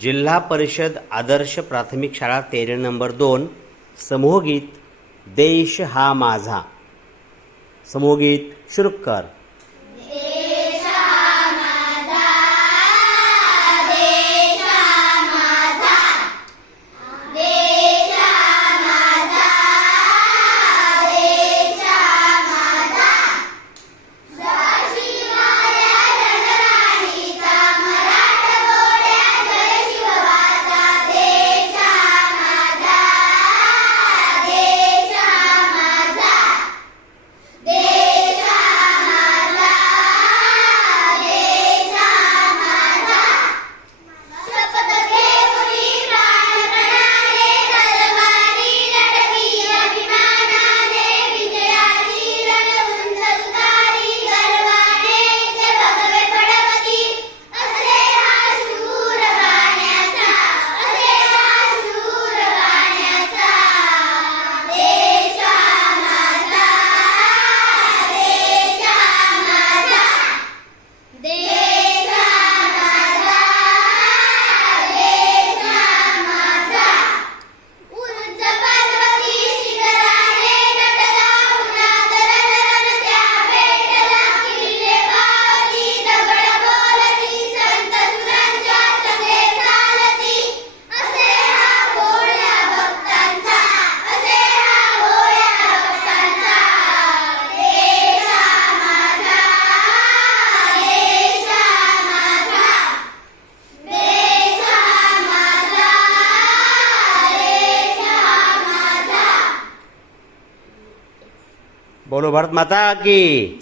जिल्हा परिषद आदर्श प्राथमिक शाळा तेरे नंबर दोन समूहगीत देश हा माझा. समूहगीत शुरू कर. બોલો ભારત માતા કી.